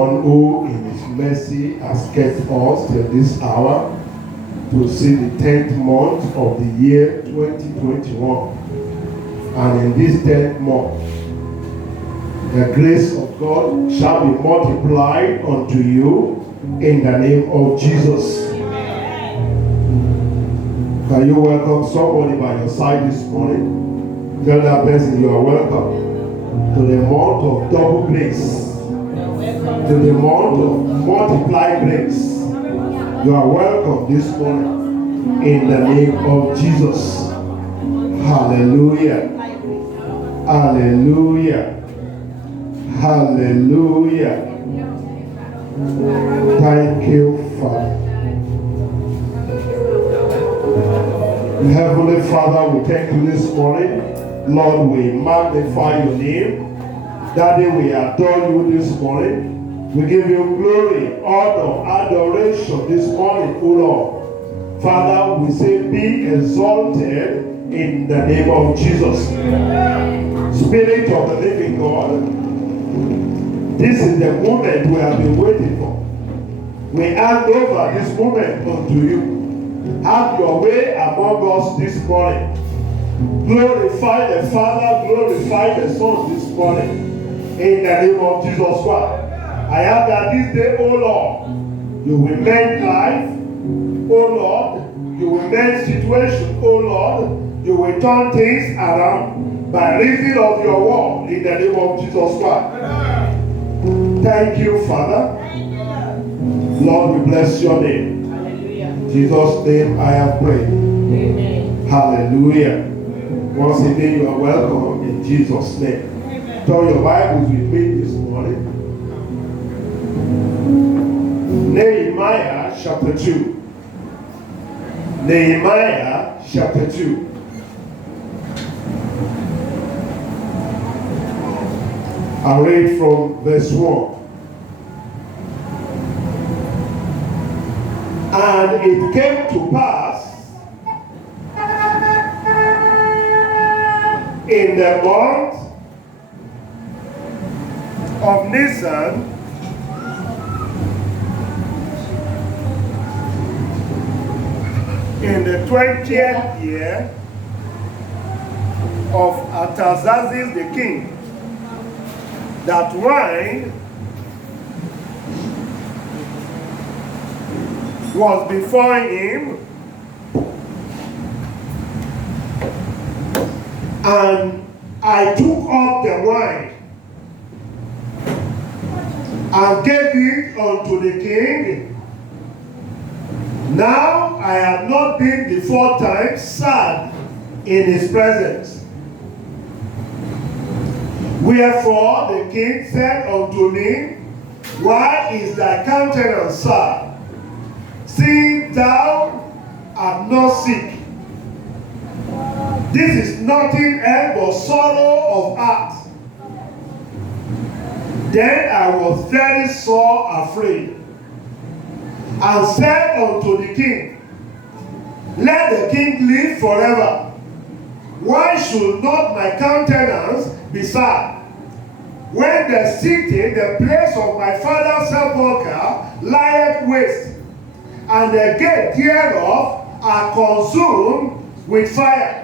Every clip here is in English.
one who in his mercy has kept us till this hour to see the 10th month of the year 2021. And in this 10th month, the grace of God shall be multiplied unto you in the name of Jesus. Can you welcome somebody by your side this morning? Tell that person you are welcome to the month of double grace, to the month of multiplied grace. You are welcome this morning in the name of Jesus. Hallelujah. Hallelujah. Hallelujah. Thank you, Father. Heavenly Father, we thank you this morning. Lord, we magnify your name. Daddy, we adore you this morning. We give you glory, honor, adoration this morning, O Lord. Father, we say be exalted in the name of Jesus. Spirit of the living God, this is the moment we have been waiting for. We hand over this moment unto you. Have your way among us this morning. Glorify the Father, glorify the Son this morning. In the name of Jesus Christ. I ask that this day, O Lord, you will mend life. O Lord, you will mend situation. O Lord, you will turn things around by reason of your word in the name of Jesus Christ. Thank you, Father. Lord, we bless your name. In Jesus' name I have prayed. Amen. Hallelujah. Once again, you are welcome in Jesus' name. Turn your Bibles with me this morning. Nehemiah chapter 2. Nehemiah chapter 2. I read from verse 1. And it came to pass in the month of Nisan, in the 20th year of Artaxerxes the king, that wine was before him, and I took up the wine and gave it unto the king. Now I have not been before time sad in his presence. Wherefore the king said unto me, why is thy countenance sad, seeing thou art not sick? This is nothing else but sorrow of heart. Then I was very sore afraid, and said unto the king, let the king live forever. Why should not my countenance be sad, when the city, the place of my father's sepulchre, lieth waste, and the gate thereof are consumed with fire?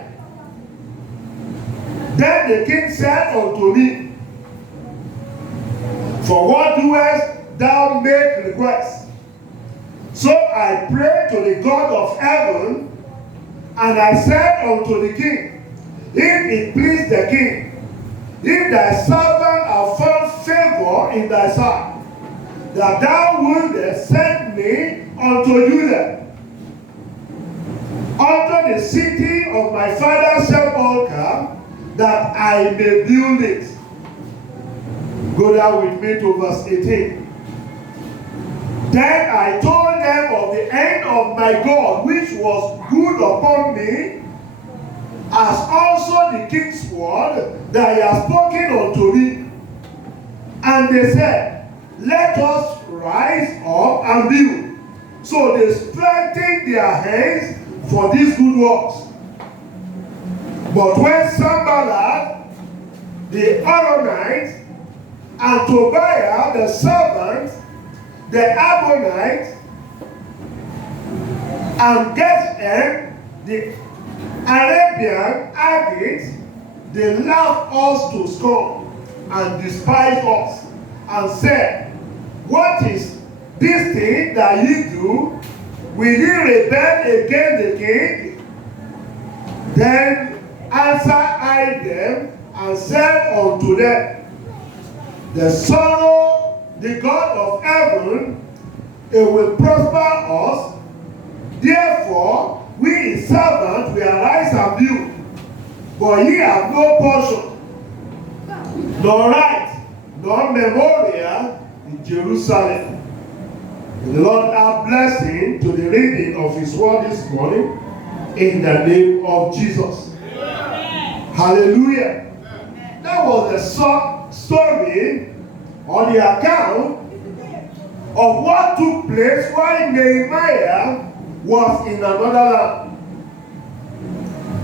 Then the king said unto me, for what doest thou make request? So I prayed to the God of heaven, and I said unto the king, if it please the king, if thy servant have found favor in thy sight, that thou wilt send me unto Judah, unto the city of my father's sepulchre, that I may build it. Go down with me to verse 18. Then I told them of the end of my God, which was good upon me, as also the king's word that he has spoken unto me. And they said, let us rise up and build. So they strengthened their hands for these good works. But when Sanballat, the Aaronites, And Tobiah, the servant, the Ammonite, and Geshem, the Arabian Agit, they laughed us to scorn and despised us, and said, what is this thing that ye do? Will ye rebel against the king? Then answered I them, and said unto them, the sorrow, the God of heaven, it will prosper us. Therefore, we his servants will arise and build, but ye have no portion, nor right, nor memorial in Jerusalem. The Lord add blessing to the reading of his word this morning in the name of Jesus. Amen. Hallelujah. Amen. That was the story on the account of what took place while Nehemiah was in another land.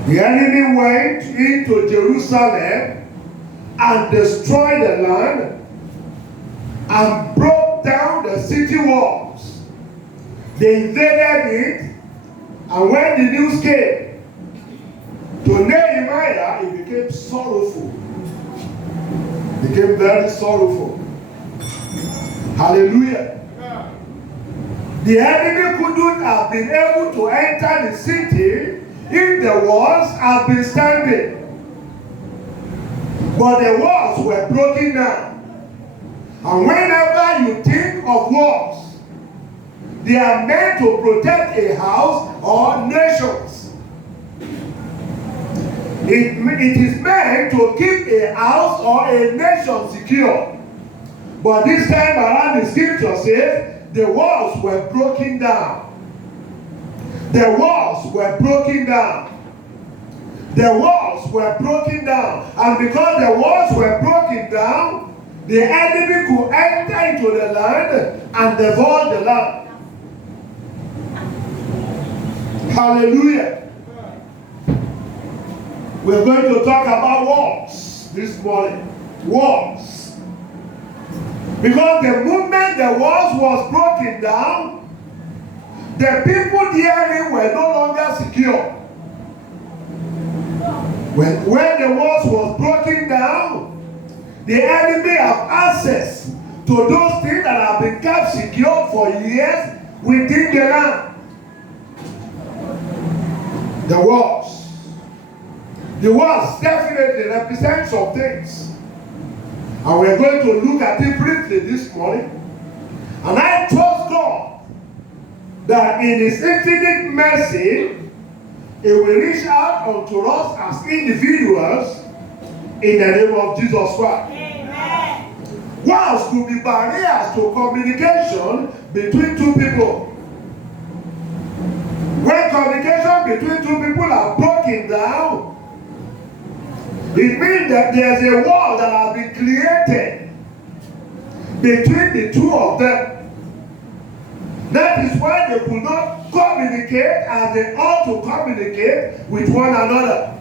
The enemy went into Jerusalem and destroyed the land and broke down the city walls. They invaded it, and when the news came to Nehemiah, he became sorrowful. Became very sorrowful. Hallelujah. The enemy couldn't have been able to enter the city if the walls had been standing. But the walls were broken down. And whenever you think of walls, they are meant to protect a house or nations. It is meant to keep a house or a nation secure. But this time around, the scripture says, the walls were broken down. The walls were broken down. The walls were broken down. And because the walls were broken down, the enemy could enter into the land and devour the land. Hallelujah. We're going to talk about walls this morning. Walls. Because the moment the walls was broken down, the people therein were no longer secure. When the walls was broken down, the enemy have access to those things that have been kept secure for years within the land. The walls. The walls definitely represent some things. And we're going to look at it briefly this morning. And I trust God that in his infinite mercy, he will reach out unto us as individuals in the name of Jesus Christ. Amen. Walls could be barriers to communication between two people. When communication between two people are broken down, it means that there's a wall that has been created between the two of them. That is why they could not communicate as they ought to communicate with one another.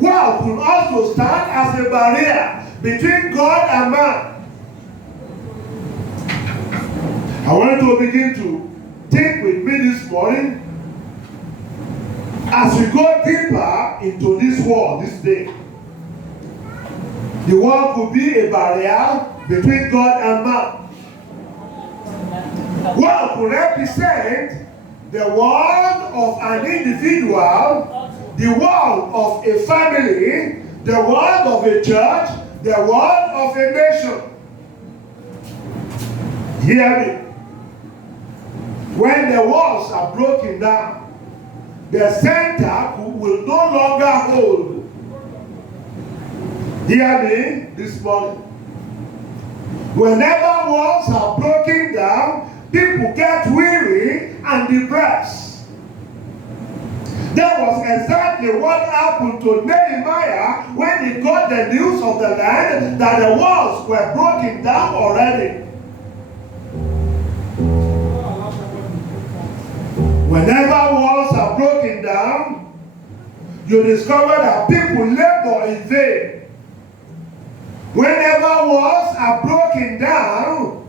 Wall could also stand as a barrier between God and man. I want to begin to think with me this morning as we go deeper into this wall this day. The wall could be a barrier between God and man. Wall could represent the world of an individual, the world of a family, the world of a church, the world of a nation. Hear me. When the walls are broken down, the center will no longer hold. Hear me this morning. Whenever walls are broken down, people get weary and depressed. That was exactly what happened to Nehemiah when he got the news of the land that the walls were broken down already. Whenever walls are broken down, you discover that people labor in vain. Whenever walls are broken down,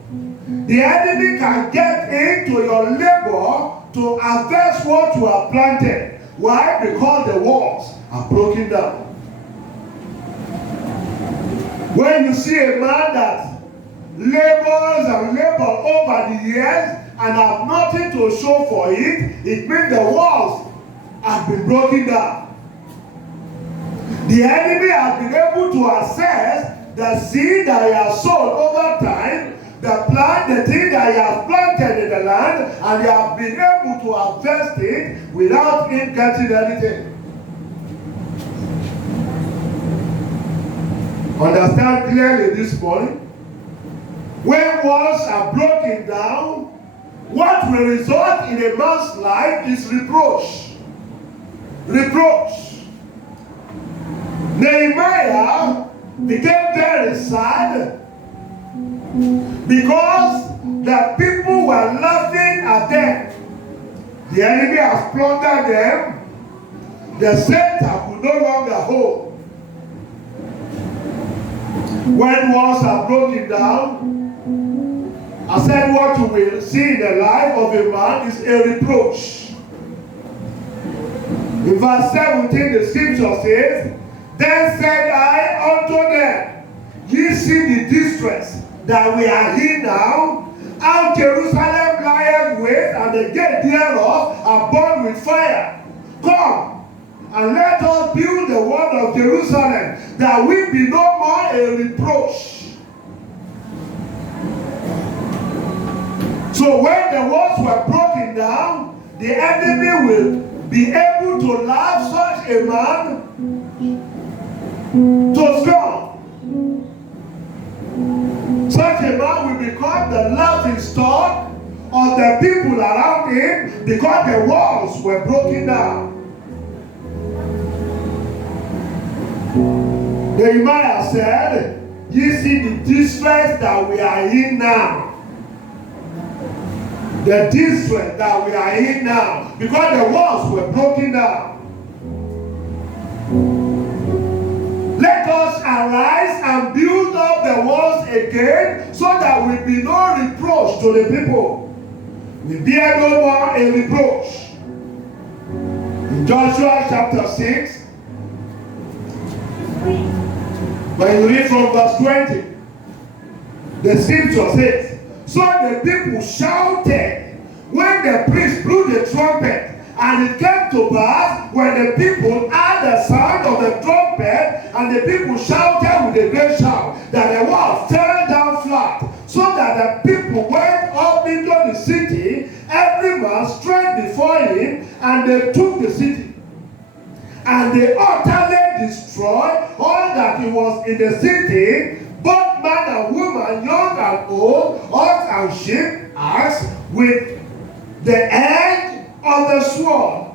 the enemy can get into your labor to harvest what you have planted. Why? Because the walls are broken down. When you see a man that labors and labors over the years and have nothing to show for it, it means the walls have been broken down. The enemy has been able to access the seed that he has sown over time, the thing that he has planted in the land, and he has been able to harvest it without him getting anything. Understand clearly this morning? When walls are broken down, what will result in a man's life is reproach. Reproach. Nehemiah became very sad because the people were laughing at them. The enemy has plundered them. The center could no longer hold. When walls are broken down, I said what you will see in the life of a man is a reproach. In verse 17, the scripture says, "Then said I unto them, ye see the distress that we are in now, how Jerusalem lieth waste, and the gate thereof are burned with fire. Come, and let us build the wall of Jerusalem, that we be no more a reproach." So when the walls were broken down, the enemy will be able to laugh such a man to scorn. Such a man will become the laughing stock of the people around him because the walls were broken down. Nehemiah said, "Ye see the distress that we are in now." The distress that we are in now, because the walls were broken down. Let us arise and build up the walls again, so that we be no reproach to the people. We bear no more a reproach. In Joshua chapter 6, when you read from verse 20, the scripture says, "So the people shouted when the priest blew the trumpet, and it came to pass when the people heard the sound of the trumpet, and the people shouted with a great shout, that the walls turned down flat, so that the people went up into the city, every man straight before him, and they took the city. And they utterly destroyed all that was in the city, both man and woman, young and old, ox and sheep, ass, with the edge of the sword."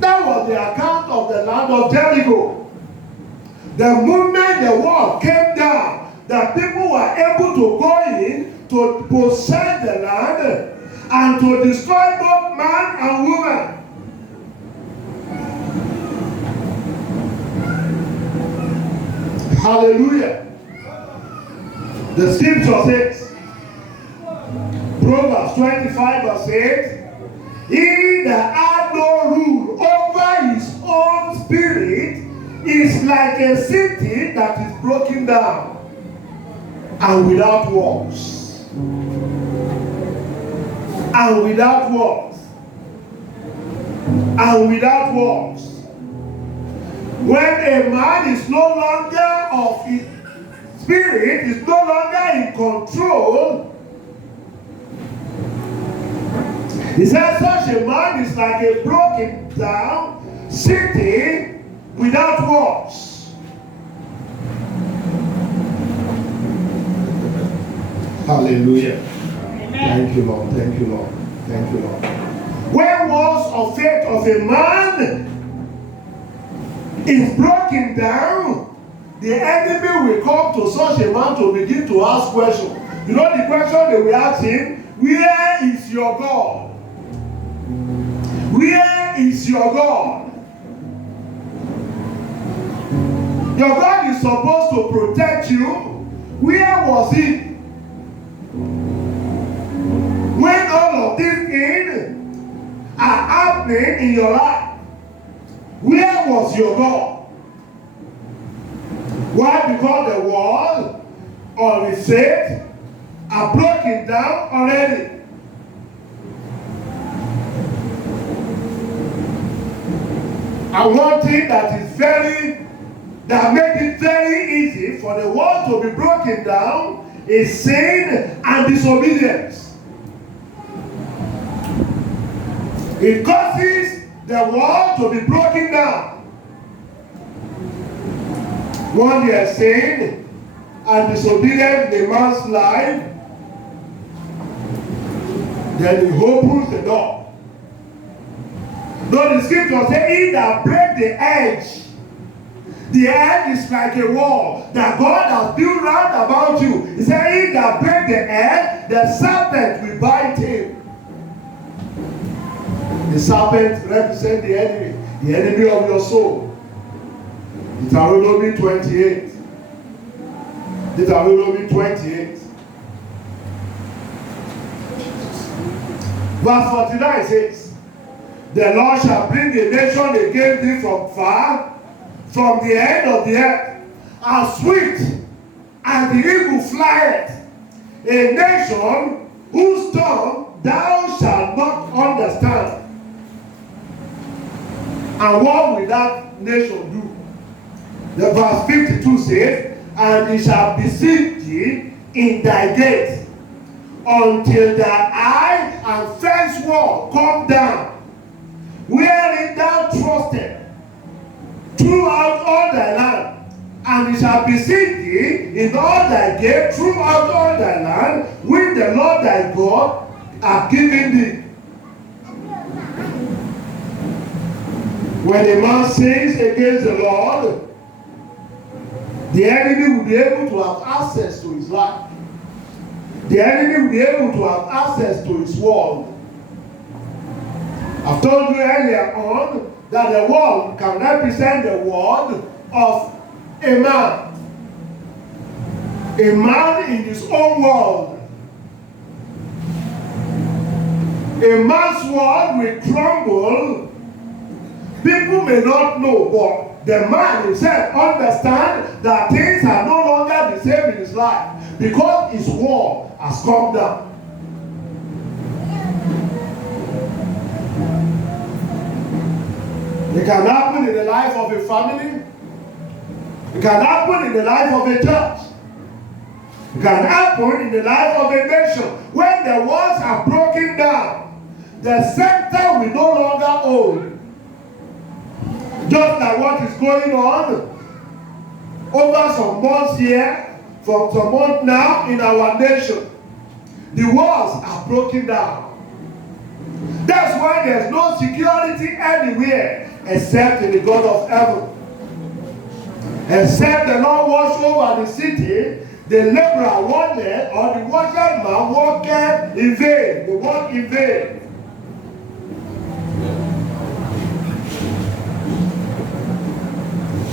That was the account of the land of Jericho. The moment the wall came down, the people were able to go in to possess the land and to destroy both man and woman. Hallelujah. The scripture says, Proverbs 25 verse 8, "He that hath no rule over his own spirit is like a city that is broken down and without walls." And without walls. And without walls. When a man is no longer of his spirit, is no longer in control, he said such a man is like a broken down city without walls. Hallelujah. Amen. Thank you, Lord. Thank you, Lord. Thank you, Lord. When walls of faith of a man is broken down, the enemy will come to such a man to begin to ask questions. You know the question they will ask him? Where is your God? Where is your God? Your God is supposed to protect you. Where was He when all of these things are happening in your life? Where was your God? Why? Because the wall of His faith are broken down already. And one thing that makes it very easy for the wall to be broken down is sin and disobedience. It causes the wall to be broken down. When there is sin and disobedience in a man's life, then He opens the door. Though the scripture says, He that break the edge is like a wall that God has built round about you. He said, He that break the edge, the serpent will bite him. The serpent represents the enemy of your soul. Deuteronomy 28. Deuteronomy 28. Verse 49 says, the Lord shall bring a nation against thee from far, from the end of the earth, as swift as the eagle flieth, a nation whose tongue thou shalt not understand. And what will that nation do? The verse 52 says, and he shall besiege thee in thy gates, until thy eye and fence wall come down, wherein thou trusted, throughout all thy land. And he shall besiege thee in all thy gates throughout all thy land, which the Lord thy God hath given thee. When a man sins against the Lord, the enemy will be able to have access to his life. The enemy will be able to have access to his world. I've told you earlier on that the world can represent the world of a man. A man in his own world. A man's world will crumble. People may not know, but the man himself understands that things are no longer the same in his life because his world has come down. It can happen in the life of a family. It can happen in the life of a church. It can happen in the life of a nation. When the walls are broken down, the center will no longer hold. Just like what is going on over some months here, from some months now in our nation. The walls are broken down. That's why there's no security anywhere except in the God of heaven. Except the Lord watch over the city, the laborer wanted, or the watchman walketh in vain. They walk in vain.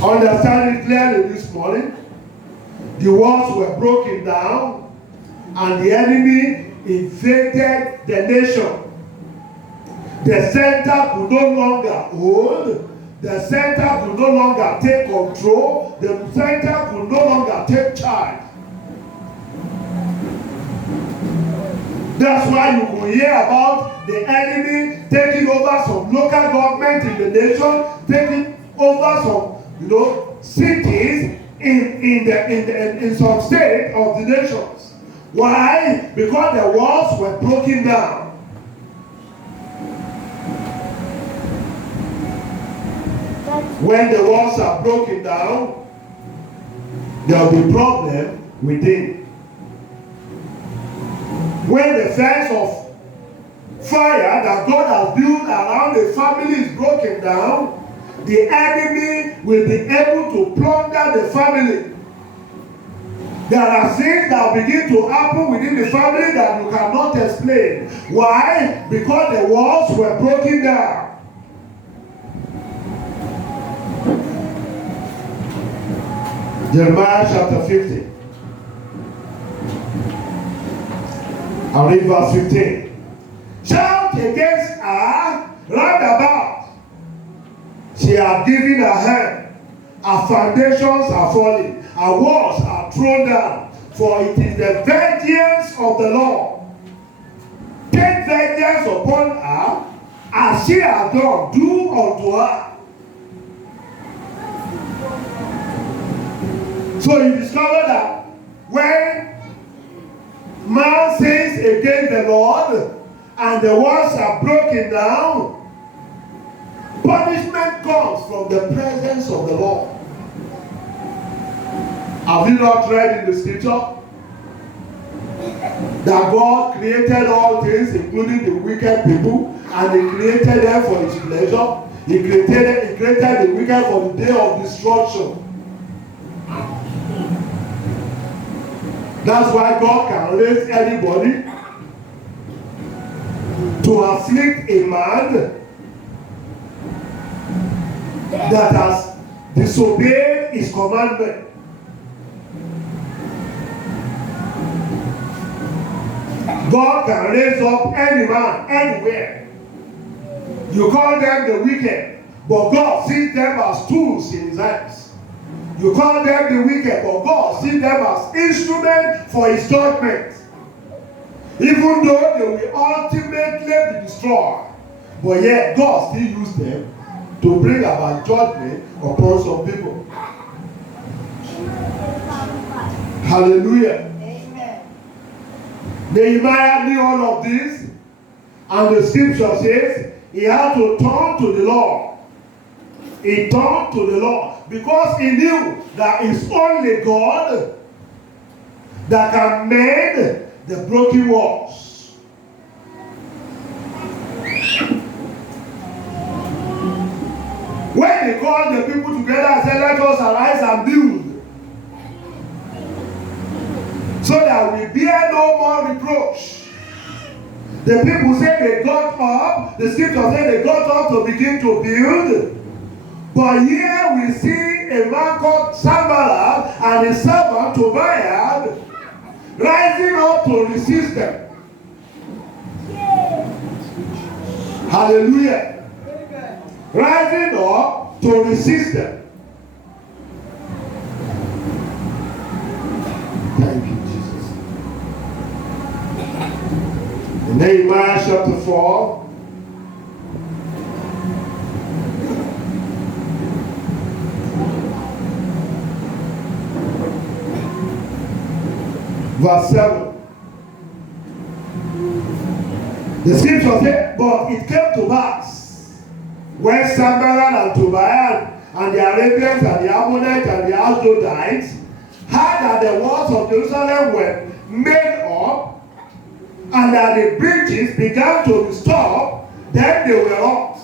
Understand it clearly this morning. The walls were broken down and the enemy invaded the nation. The center could no longer hold. The center could no longer take control. The center could no longer take charge. That's why you will hear about the enemy taking over some local government in the nation, taking over some cities in some state of the nations. Why? Because the walls were broken down. When the walls are broken down, there will be problem within. When the fence of fire that God has built around the family is broken down, the enemy will be able to plunder the family. There are things that begin to happen within the family that you cannot explain. Why? Because the walls were broken down. Jeremiah chapter 50. I'll read verse 15. Shout against her round about. She hath given her hand. Her foundations are falling. Her walls are thrown down. For it is the vengeance of the Lord. Take vengeance upon her, as she hath done, do unto her. So you discover that when man sins against the Lord and the walls are broken down, punishment comes from the presence of the Lord. Have you not read in the scripture that God created all things, including the wicked people, and He created them for His pleasure? He created the wicked for the day of destruction. That's why God can raise anybody to afflict a man that has disobeyed His commandment. God can raise up any man anywhere. You call them the wicked, but God sees them as tools in His hands. You call them the wicked, but God sees them as instruments for His judgment. Even though they will ultimately be destroyed, but yet God still uses them to bring about judgment upon some people. Hallelujah. Amen. Nehemiah knew all of this, and the scripture says he had to turn to the Lord. He turned to the Lord because he knew that it's only God that can mend the broken walls. When he called the people together and said, let us arise and build, so that we bear no more reproach. The people said they got up, the scripture said they got up to begin to build. But here we see a man called Sanballat and his servant Tobiah rising up to resist them. Hallelujah. Rising up to resist them. Thank you, Jesus. In Nehemiah chapter 4, verse 7. The scripture said, but it came to pass when Sanballat and Tobiah and the Arabians and the Ammonites and the Ashdodites heard that the walls of Jerusalem were made up and that the bridges began to be stopped, then they were up.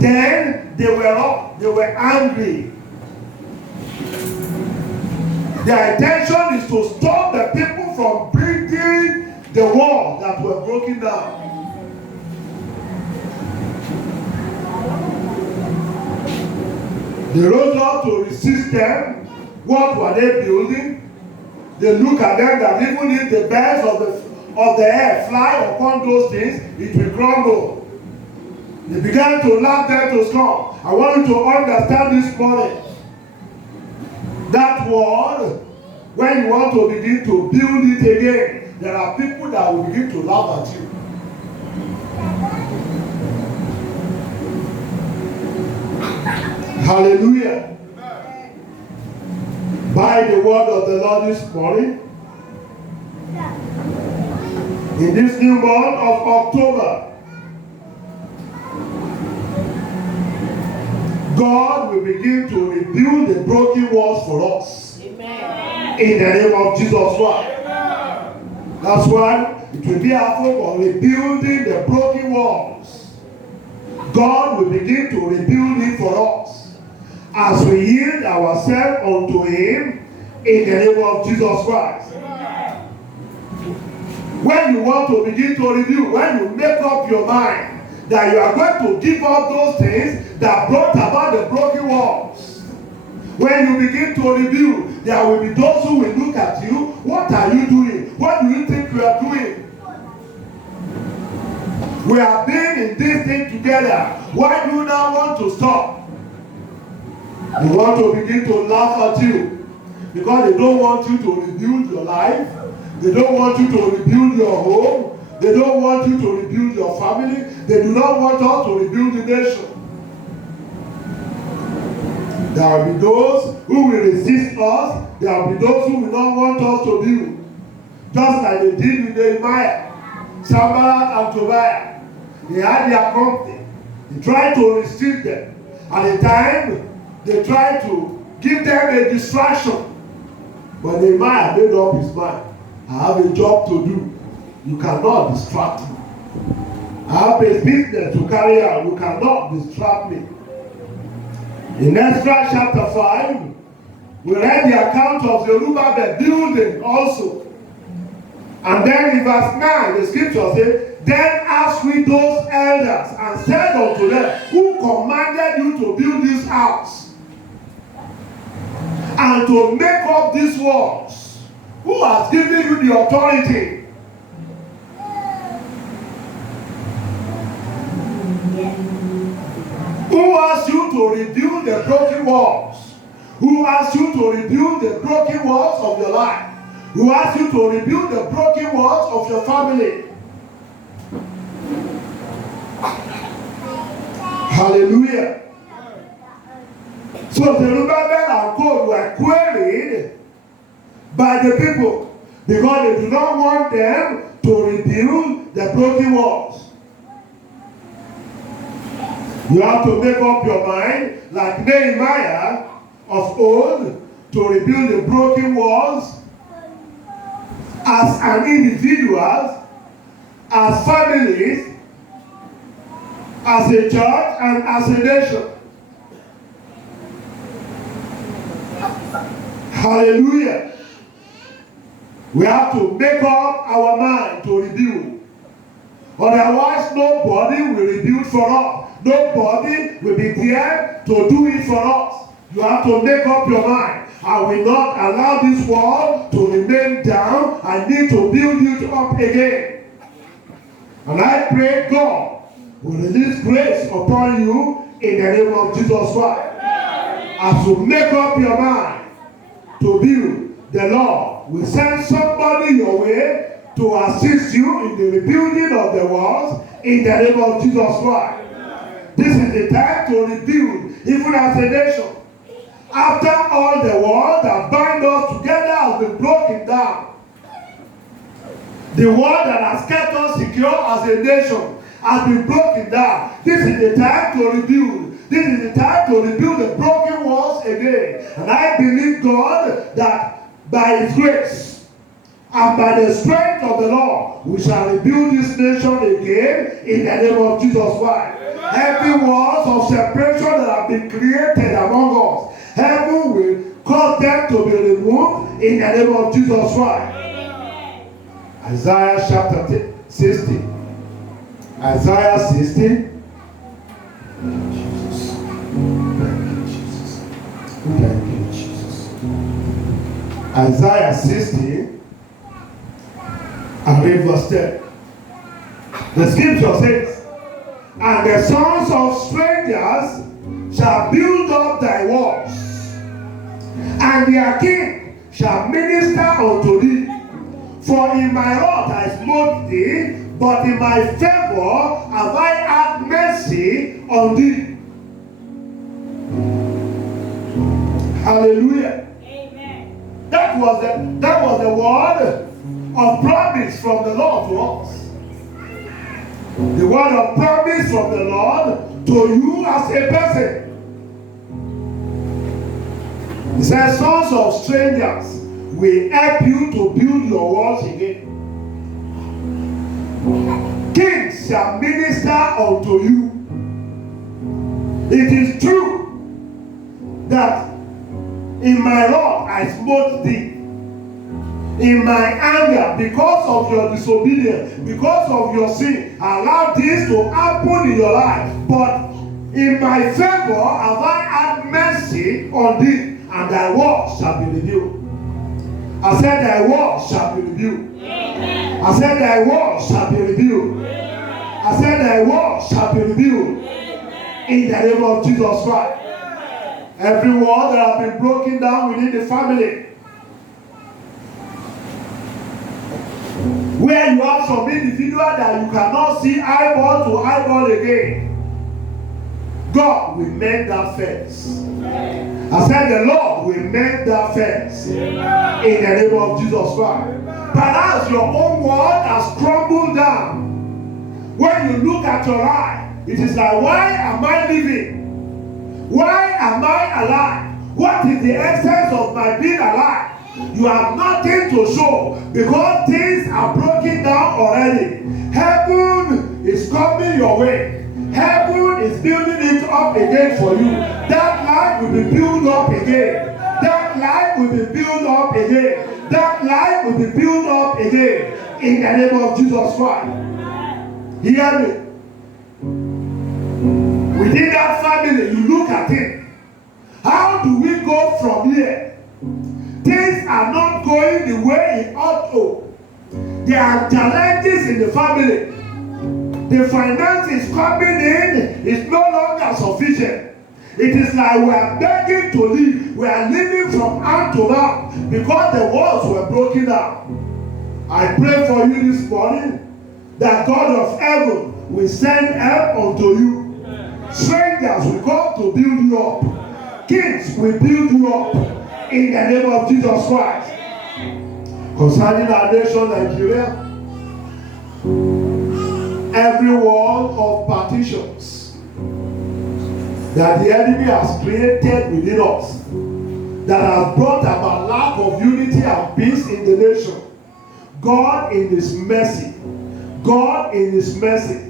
Then they were up. They were angry. Their intention is to stop the people from building the wall that were broken down. They rose up to resist them. What were they building? They look at them that even if the birds of the air fly upon those things, it will crumble. They began to laugh them to scorn. I want you to understand this morning. That word, when you want to begin to build it again, there are people that will begin to laugh at you. Hallelujah. By the word of the Lord this morning, in this new month of October, God will begin to rebuild the broken walls for us. Amen. In the name of Jesus Christ. That's why it will be our focus, rebuilding the broken walls. God will begin to rebuild it for us as we yield ourselves unto Him in the name of Jesus Christ. Amen. When you want to begin to review, when you make up your mind that you are going to give up those things that brought about the broken walls, When you begin to rebuild, there will be those who will look at you. What are you doing? What do you think you are doing? We have been in this thing together. Why do you now want to stop? They want to begin to laugh at you because they don't want you to rebuild your life. They don't want you to rebuild your home. They don't want you to rebuild your family. They do not want us to rebuild the nation. There will be those who will resist us. There will be those who will not want us to build. Just like they did with Nehemiah, Sanballat, and Tobiah. They had their company. They tried to restrict them. At the time, they tried to give them a distraction. But Nehemiah made up his mind. I have a job to do. You cannot distract me. I have a business to carry out. You cannot distract me. In Ezra chapter 5, we read the account of Zerubbabel building also. And then in verse 9, the scripture says, then asked we those elders and said unto them, who commanded you to build this house and to make up these walls? Who has given you the authority? Who asked you to rebuild the broken walls? Who asked you to rebuild the broken walls of your life? Who asked you to rebuild the broken walls of your family? Hallelujah. So Zerubbabel and God were queried by the people because they do not want them to rebuild the broken walls. You have to make up your mind, like Nehemiah of old, to rebuild the broken walls as an individual, as families, as a church, and as a nation. Hallelujah. We have to make up our mind to rebuild. Otherwise, nobody will rebuild for us. Nobody will be there to do it for us. You have to make up your mind. I will not allow this wall to remain down. I need to build it up again. And I pray God will release grace upon you in the name of Jesus Christ. As you make up your mind to build, the Lord will send somebody your way to assist you in the rebuilding of the walls in the name of Jesus Christ. This is the time to rebuild, even as a nation. After all the walls that bind us together has been broken down, the wall that has kept us secure as a nation has been broken down. This is the time to rebuild. This is the time to rebuild the broken walls again. And I believe God that by His grace and by the strength of the Lord, we shall rebuild this nation again in the name of Jesus Christ. Every walls of separation that have been created among us, heaven will cause them to be removed in the name of Jesus Christ. Amen. Isaiah chapter 60. Isaiah 60. Thank you, Jesus. Thank you, Jesus. Thank you, Jesus. Isaiah 60 and read verse 10. The scripture says, and the sons of strangers shall build up thy walls, and their king shall minister unto thee. For in my wrath I smote thee, but in my favor have I had mercy on thee. Hallelujah. Amen. That was the word of promise from the Lord to us. The word of promise from the Lord to you as a person. He says, sons of strangers will help you to build your walls again. Kings shall minister unto you. It is true that in my wrath I smote thee. In my anger, because of your disobedience, because of your sin, allow this to happen in your life. But in my favor have I had mercy on thee, and and thy word shall be revealed. I said thy word shall be revealed. Amen. I said thy word shall be revealed. Amen. I said thy word shall be revealed. Amen. In the name of Jesus Christ. Amen. Every wall that has been broken down within the family, where you have some individual that you cannot see eyeball to eyeball again, God will mend that fence. I said the Lord will mend that fence. In the name of Jesus Christ. Perhaps your own world has crumbled down. When you look at your life, it is like, why am I living? Why am I alive? What is the essence of my being alive? You have nothing to show because things are broken down already. Heaven is coming your way. Heaven is building it up again for you. That life will be built up again. That life will be built up again. That life will be built up again. In the name of Jesus Christ. Hear me. Within that family, you look at it. How do we go from here? Things are not going the way it ought to. There are challenges in the family. The finances coming in is no longer sufficient. It is like we are begging to live. We are living from hand to mouth because the walls were broken down. I pray for you this morning that God of heaven will send help unto you. Strangers will come to build you up. Kings will build you up in the name of Jesus Christ. Concerning our nation, Nigeria, every wall of partitions that the enemy has created within us, that has brought about lack of unity and peace in the nation, God in His mercy, God in His mercy,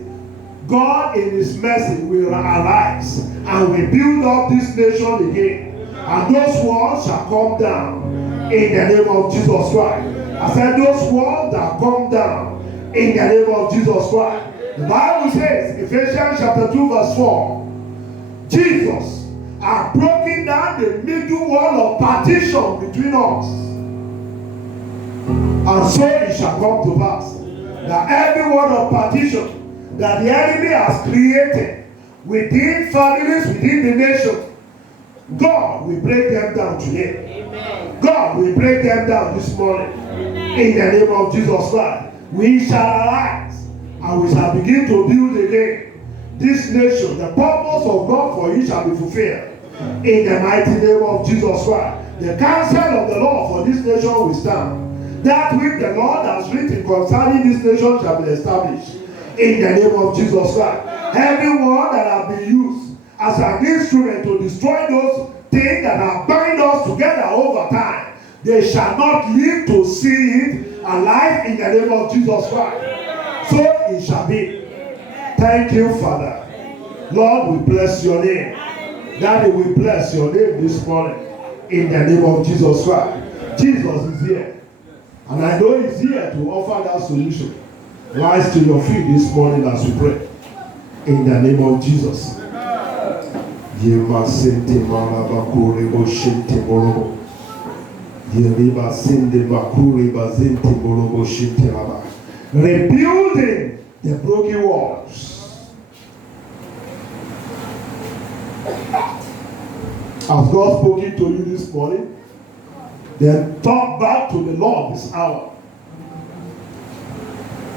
God in His mercy will arise and will build up this nation again. And those walls shall come down in the name of Jesus Christ. I said those walls that come down in the name of Jesus Christ. The Bible says, Ephesians chapter 2 verse 4, Jesus has broken down the middle wall of partition between us. And so it shall come to pass that every wall of partition that the enemy has created within families, within the nation, God will break them down today. Amen. God will break them down this morning. Amen. In the name of Jesus Christ. We shall arise and we shall begin to build again this nation. The purpose of God for it shall be fulfilled. In the mighty name of Jesus Christ. The counsel of the Lord for this nation will stand. That which the Lord has written concerning this nation shall be established. In the name of Jesus Christ. Everyone that has been used as an instrument to destroy those things that have bind us together over time, they shall not live to see it alive in the name of Jesus Christ. So it shall be. Thank you, Father. Lord, we bless your name. Daddy, we bless your name this morning in the name of Jesus Christ. Jesus is here. And I know he's here to offer that solution. Rise to your feet this morning as we pray. In the name of Jesus. Yema sente maraba kure bo shente morobo. Yeriba sende bakure bazente morobo shente raba. Rebuilding the broken walls. Has God spoken to you this morning? Then talk back to the Lord this hour.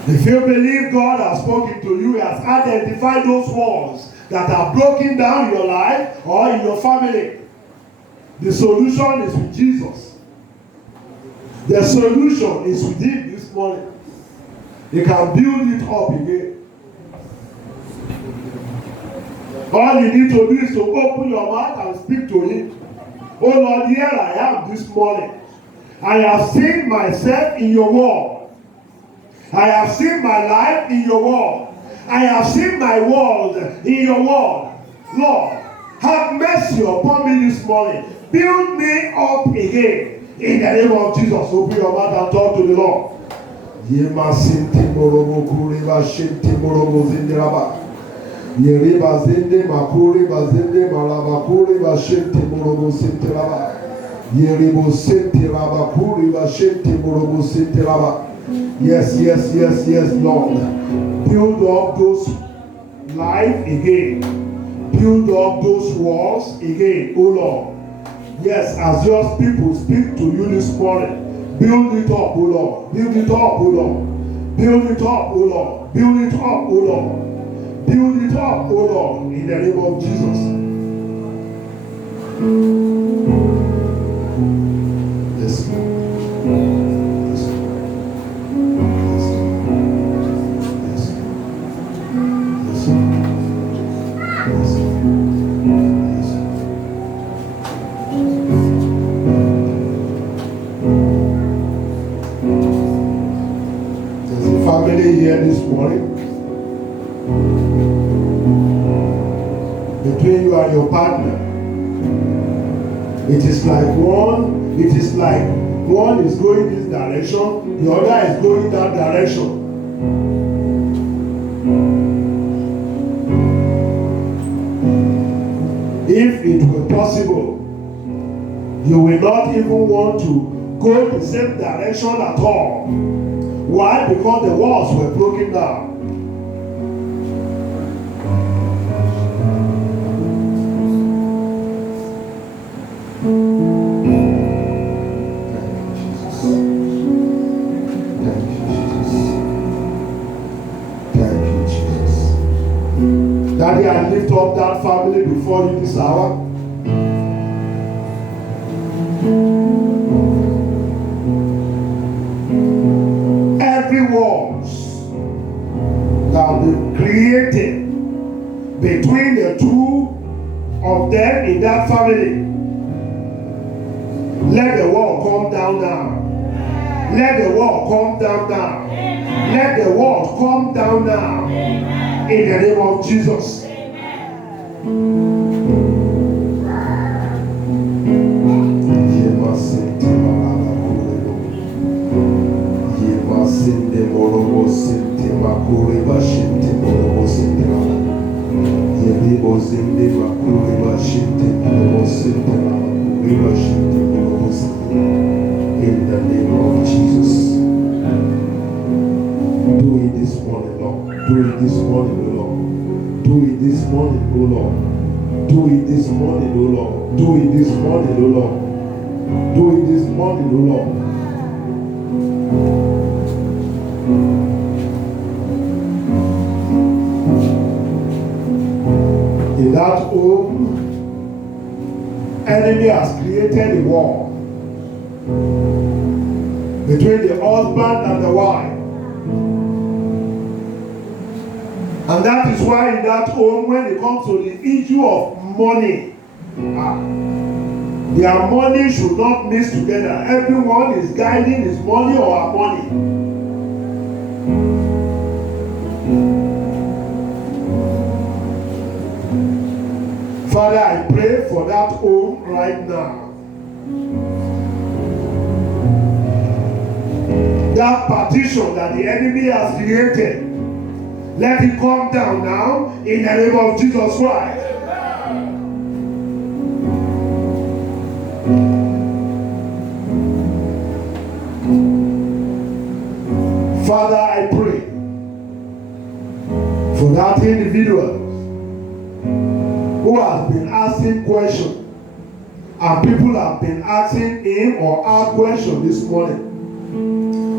If you believe God has spoken to you, He has identified those walls that are broken down in your life or in your family, the solution is with Jesus. The solution is with Him this morning. He can build it up again. All you need to do is to open your mouth and speak to Him. Oh Lord, here I am this morning. I have seen myself in your word. I have seen my life in your word. I have seen my world in your word. Lord, have mercy upon me this morning. Build me up again. In the name of Jesus, open your mouth and talk to the Lord. Yema sinti morobo kuriba shinti morobo zindiraba. Yeriba zinde makuri bazinde malaba kuriba shinti morobo sintiraba. Yeribo sente raba kuriba shente morobo sente raba. Yes, yes, yes, yes, Lord. Build up those life again. Build up those walls again, oh Lord. Yes, as your people speak to you this morning, build it up, oh Lord. Build it up, oh Lord. Build it up, oh Lord. Build it up, oh Lord. Build it up, oh Lord, in the name of Jesus. Yes, Lord. Yes, Lord. Yes, Lord. Yes, Lord. There's a family here this morning. Between you and your partner, it is like one is going this direction, the other is going that direction. If it were possible, you will not even want to go the same direction at all. Why? Because the walls were broken down. Daddy, I lift up that family before you this hour. Every walls that have been created between the two of them in that family, let the wall come down now. Let the wall come down now. Let the wall come down now. In the name of Jesus. In the name of Jesus. Do it this morning, Lord. Do it this morning, O Lord. Do it this morning, O Lord. Do it this morning, O Lord. Do it this morning, O Lord. Do it this morning, O Lord. In that home, enemy has created a wall between the husband and the wife. And that is why in that home, when it comes to the issue of money, their money should not mix together. Everyone is guiding his money or her money. Father, I pray for that home right now. That partition that the enemy has created, let it come down now in the name of Jesus Christ. Father, I pray for that individual who has been asking questions, and people have been asking him or her question this morning.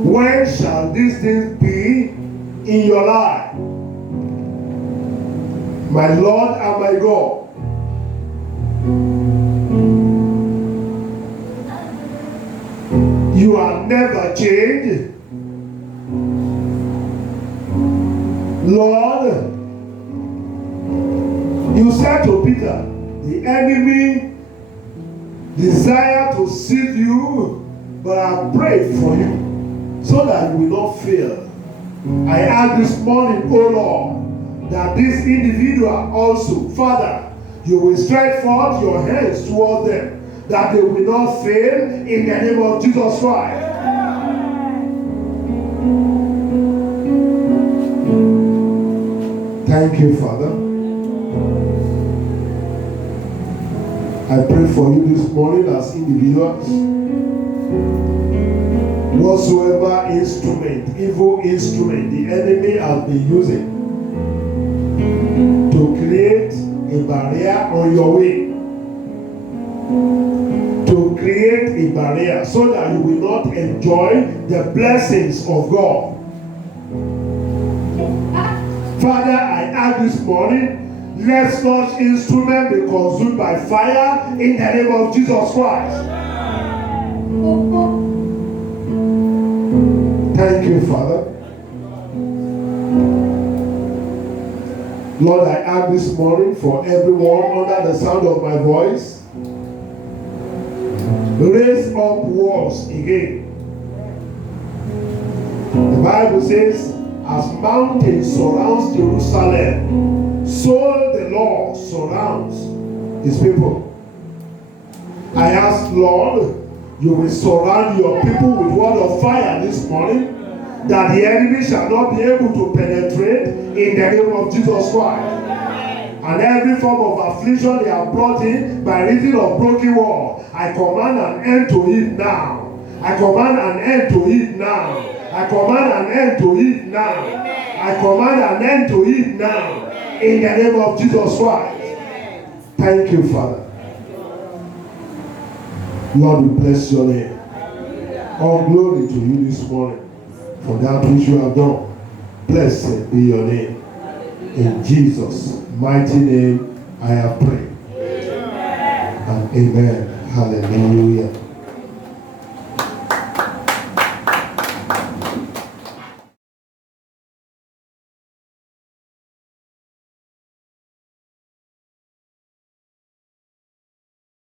When shall these things be in your life? My Lord and my God, you are never changed. Lord, you said to Peter, the enemy desire to seize you, but I pray for you so that you will not fail. I ask this morning, oh Lord, that this individual also, Father, you will stretch forth your hands towards them, that they will not fail in the name of Jesus Christ. Thank you, Father. I pray for you this morning as individuals. Whatsoever instrument, evil instrument the enemy has been using to create a barrier on your way, to create a barrier so that you will not enjoy the blessings of God. Father, I ask this morning, let such instrument be consumed by fire in the name of Jesus Christ. Thank you, Father. Lord, I ask this morning for everyone under the sound of my voice, raise up walls again. The Bible says, as mountains surrounds Jerusalem, so the Lord surrounds his people. I ask, Lord, you will surround your people with word of fire this morning, that the enemy shall not be able to penetrate in the name of Jesus Christ. And every form of affliction they have brought in by reason of broken wall, I command an end to it now. I command an end to it now. I command an end to it now. I command an end to it now. In the name of Jesus Christ. Thank you, Father. Lord, we bless your name. All glory to you this morning for that which you have done. Blessed be your name. In Jesus' mighty name I have prayed. And amen. Hallelujah.